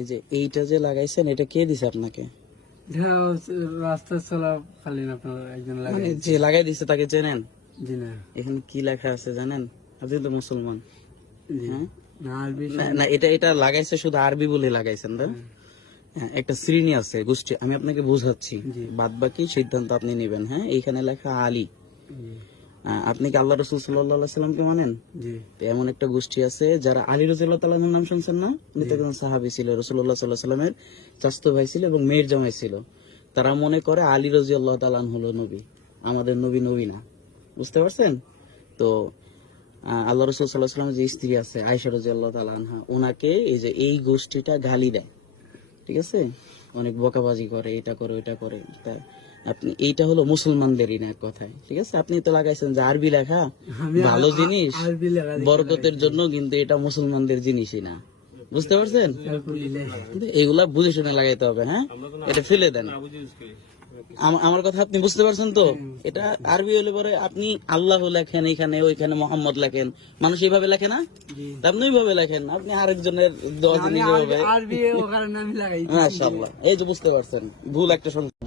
এই যে এইটা যে লাগাইছেন, এটা কে দিছে আপনাকে? রাস্তা চলাকালীন আপনার একজন মানে যে লাগাই দিছে তাকে চেনেন? জি না। এখানে কি লেখা আছে জানেন? আপনি তো মুসলমান। জি হ্যাঁ না, আরবি না, এটা লাগাইছে শুধু আরবি বলে লাগাইছেন না? হ্যাঁ, একটা শ্রেণী আছে, গোষ্ঠী, আমি আপনাকে বোঝাচ্ছি, জি। বাদ বাকি সিদ্ধান্ত আপনি নেবেন। হ্যাঁ, এইখানে লেখা আলী। জি আপনি কি আল্লাহ রসুল সাল্লাল্লাহু আলাইহি সাল্লামকে মানেন? জি তো এমন একটা গোষ্ঠী আছে যারা আলী রাদিয়াল্লাহু তাআলার নাম শুনছেন না? উনি তো একজন সাহাবী ছিল, রাসূলুল্লাহ সাল্লাল্লাহু আলাইহি সাল্লামের চাচাতো ভাই ছিল এবং মেয়ের জামাই ছিল। তারা মনে করে আলী রাদিয়াল্লাহু তাআলা হলো নবী, আমাদের নবী না। বুঝতে পারছেন? তো আল্লাহ রাসূল সাল্লাল্লাহু আলাইহি সাল্লামের যে স্ত্রী আছে আয়েশা রাদিয়াল্লাহু তাআলা আনহা, ওনাকে এই যে এই গোষ্ঠীটা গালি দেয়, ঠিক আছে, অনেক বকাবাজি করে, এটা করে ওইটা করে। তা আপনি এইটা হলো মুসলমানদেরই না এক কথায়, ঠিক আছে। আপনি তো লাগাইছেন যে আরবি লেখা ভালো জিনিস, আরবি লেখা বরকতের জন্য, কিন্তু এটা মুসলমানদের জিনিসই না। বুঝতে পারছেন? কিন্তু এগুলা বুঝে শুনে লাগাইতে হবে। হ্যাঁ, এটা ফেলে দেন। আমার কথা আপনি বুঝতে পারছেন তো? এটা আরবি হলে পরে আপনি আল্লাহ লেখেন এখানে, ওইখানে মোহাম্মদ লেখেন, মানুষ এইভাবে লেখে না? আপনি ওইভাবে লেখেন, আপনি আরেকজনের দোয়া জিনিস আরবি ওখানে আমি লাগাই। মাশাআল্লাহ, এই যে বুঝতে পারছেন, ভুল একটা সংখ্যা।